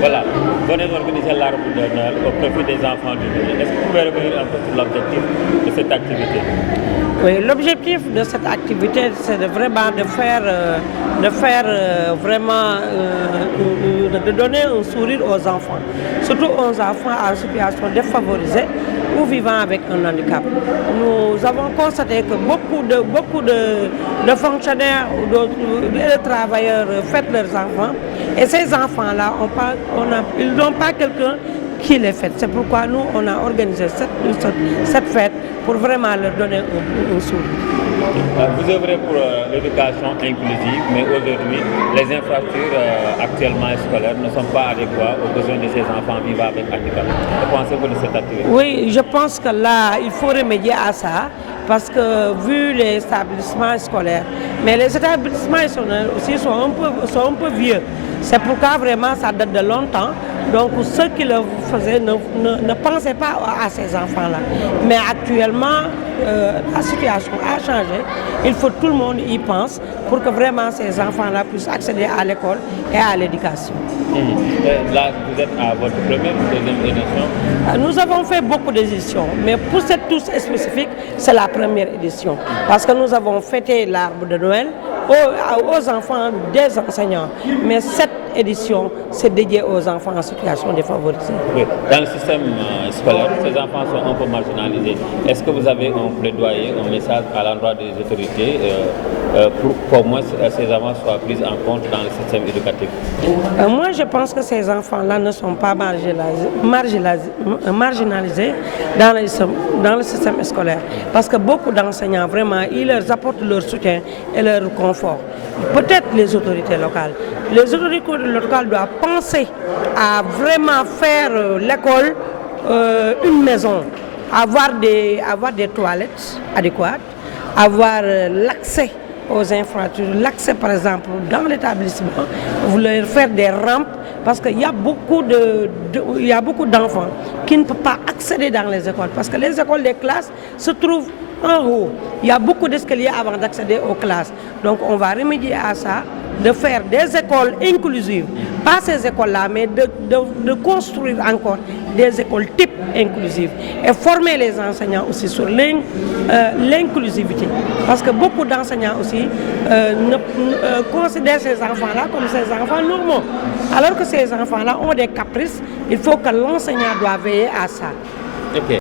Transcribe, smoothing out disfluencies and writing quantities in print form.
Voilà, venez organiser l'arbre de Noël au profit des enfants du village. Est-ce que vous pouvez revenir un peu sur l'objectif de cette activité? Oui, l'objectif de cette activité, c'est vraiment de donner un sourire aux enfants, surtout aux enfants en situation défavorisée ou vivant avec un handicap. Nous avons constaté que beaucoup de fonctionnaires ou de travailleurs fêtent leurs enfants, et ces enfants-là, ils n'ont pas quelqu'un qui les fête. C'est pourquoi nous, on a organisé cette fête pour vraiment leur donner un sourire. Vous œuvrez pour l'éducation inclusive, mais aujourd'hui, les infrastructures actuellement scolaires ne sont pas adéquates aux besoins de ces enfants vivant avec handicap. Que pensez-vous de cette activité? Oui, je pense que là, il faut remédier à ça, parce que vu les établissements scolaires, mais les établissements scolaires aussi sont un peu vieux. C'est pourquoi vraiment ça date de longtemps. Donc ceux qui le faisaient ne pensaient pas à ces enfants-là. Mais actuellement, la situation a changé. Il faut que tout le monde y pense pour que vraiment ces enfants-là puissent accéder à l'école et à l'éducation. Là, vous êtes à votre première ou deuxième édition? Nous avons fait beaucoup d'éditions, mais pour cette touche spécifique, c'est la première édition. Parce que nous avons fêté l'arbre de Noël aux enfants des enseignants. Mais cette édition, c'est dédié aux enfants en situation défavorisée. Oui. Dans le système scolaire, ces enfants sont un peu marginalisés. Est-ce que vous avez un plaidoyer, un message à l'endroit des autorités pour qu'au moins ces enfants soient pris en compte dans le système éducatif? Moi, je pense que ces enfants-là ne sont pas marginalisés dans le système scolaire. Parce que beaucoup d'enseignants, vraiment, ils leur apportent leur soutien et leur confort. Peut-être les autorités locales. Les autorités locales doivent penser à vraiment faire l'école une maison, avoir des toilettes adéquates, avoir l'accès aux infrastructures, l'accès par exemple dans l'établissement, vous leur faire des rampes, parce qu'il y a beaucoup d'enfants qui ne peuvent pas accéder dans les écoles, parce que les écoles, les classes se trouvent en haut. Il y a beaucoup d'escaliers avant d'accéder aux classes. Donc on va remédier à ça, de faire des écoles inclusives, pas ces écoles-là, mais de construire encore des écoles type inclusives et former les enseignants aussi sur l'inclusivité. Parce que beaucoup d'enseignants aussi considèrent ces enfants-là comme ces enfants normaux. Alors que ces enfants-là ont des caprices, il faut que l'enseignant doit veiller à ça. Okay.